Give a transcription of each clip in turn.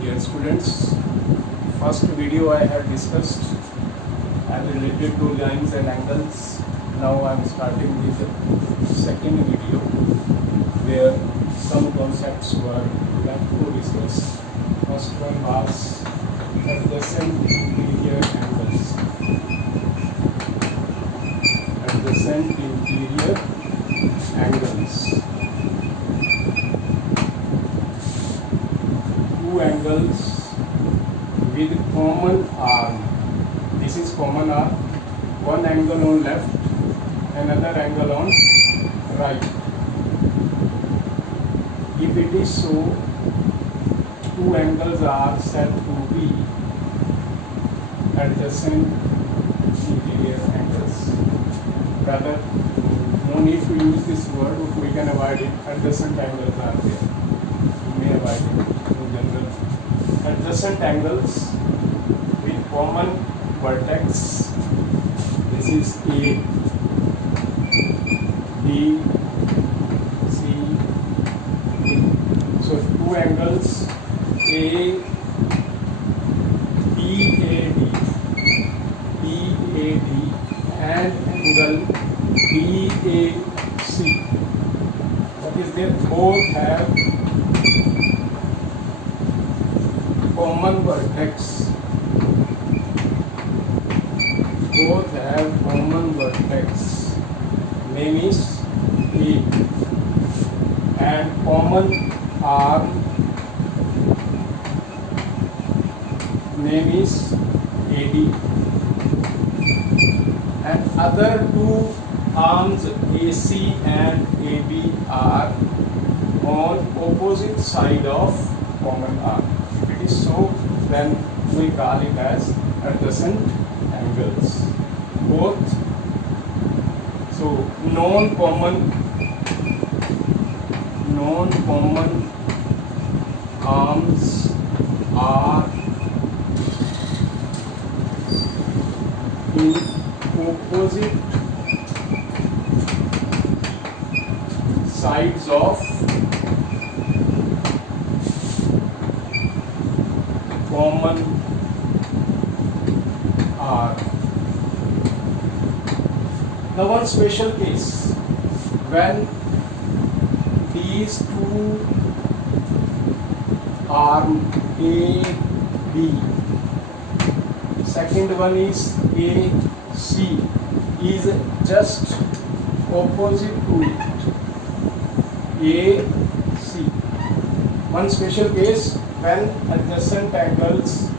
Dear students, first video I have discussed as related to lines and angles. Now I am starting with the second video where some concepts were left to discuss. First one was adjacent interior angles. Adjacent interior angles. Two angles with common arm. This is common arm. One angle on left, another angle on right. If it is so, two angles are said to be adjacent interior angles. Rather, no need to use this word, we can avoid it. Adjacent angles are there. We may avoid it in general. Adjacent angles with common vertex. This is A, B, C, D. So two angles A, BAD, and angle BAC. That is, they both have common vertex. Both have common vertex. Name is A, and common arm. Name is AD. And other two arms AC and AB are on opposite side of common arm. If it is so, then we call it as adjacent angles. Both, so non-common arms are in opposite sides of common arm. Now, one special case when these two arm A, B, second one is A, C, is just opposite to it, A, C. One special case when adjacent angles,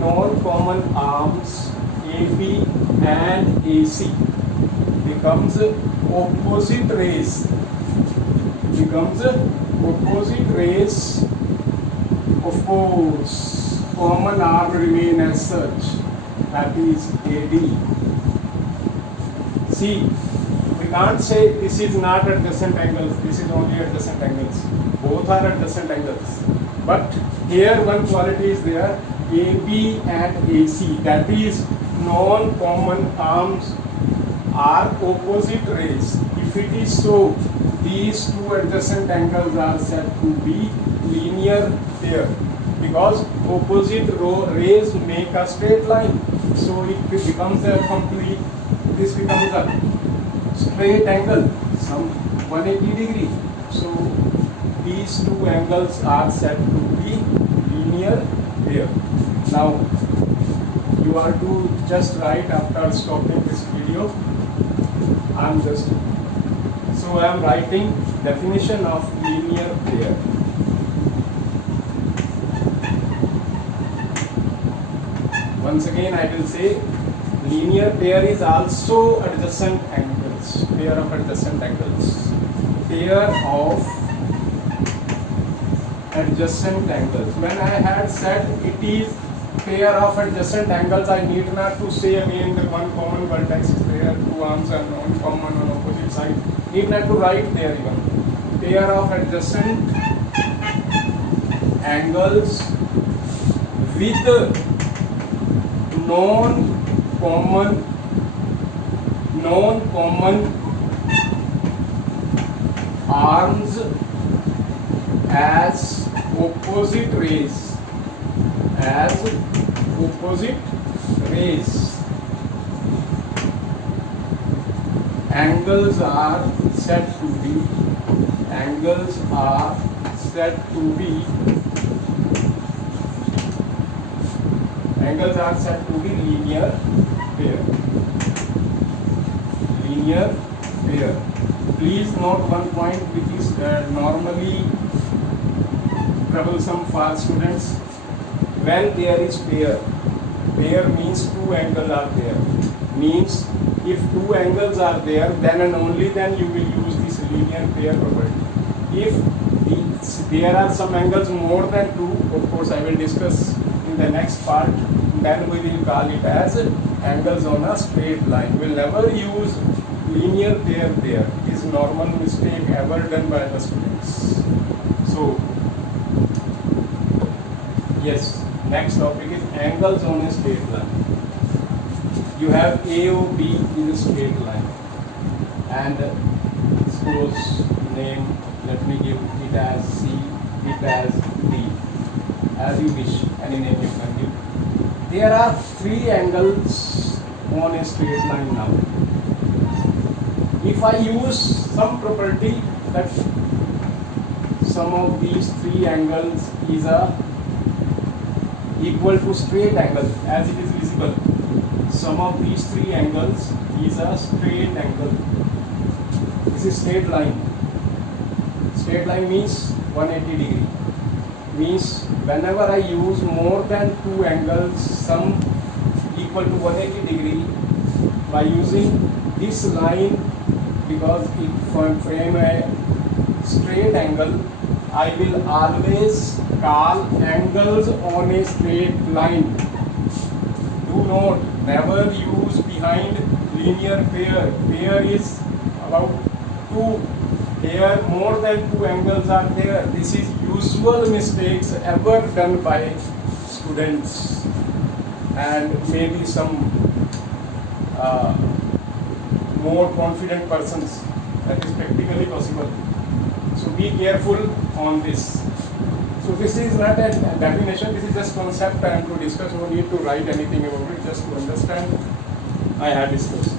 non-common arms AB and AC becomes opposite rays. Of course, common arm remain as such. That is AD. See, we can't say this is not adjacent angles, this is only adjacent angles. Both are adjacent angles. But here one quality is there, AB and AC, that is non-common arms are opposite rays. If it is so, these two adjacent angles are said to be linear pair because opposite rays make a straight line. So it becomes a complete, this becomes a straight angle, some 180 degree. So these two angles are said to be linear pair. Now you are to just write after stopping this video. I am writing definition of linear pair. Once again I will say linear pair is also adjacent angles, pair of adjacent angles. Pair of adjacent angles. When I had said it is pair of adjacent angles, I need not to say again the one common vertex is there, two arms are non-common on opposite side. Need not to write there even. Pair of adjacent angles with non-common arms as opposite rays as opposite rays. Angles are said to be linear pair. Please note one point which is normally troublesome for students. When there is pair means two angles are there. Means if two angles are there, then and only then you will use this linear pair property. If there are some angles more than two, of course I will discuss in the next part, then we will call it as angles on a straight line. We will never use linear pair there. It is normal mistake ever done by the students. So yes, next topic is angles on a straight line. You have AOB in a straight line, and suppose name, let me give it as C, it as D, as you wish, any name you can give. There are three angles on a straight line now. If I use some property that sum of these three angles is equal to straight angle, as it is visible, sum of these three angles is a straight angle. This is straight line. Straight line means 180 degree. Means whenever I use more than two angles sum equal to 180 degree, by using this line, because it frame a straight angle, I will always call angles on a straight line. Do not never use behind linear pair. Pair is about two. Here more than two angles are there. This is usual mistakes ever done by students and maybe some more confident persons. That is practically possible. So be careful on this. So this is not a definition, this is just concept I am to discuss. No need to write anything about it, just to understand I have discussed.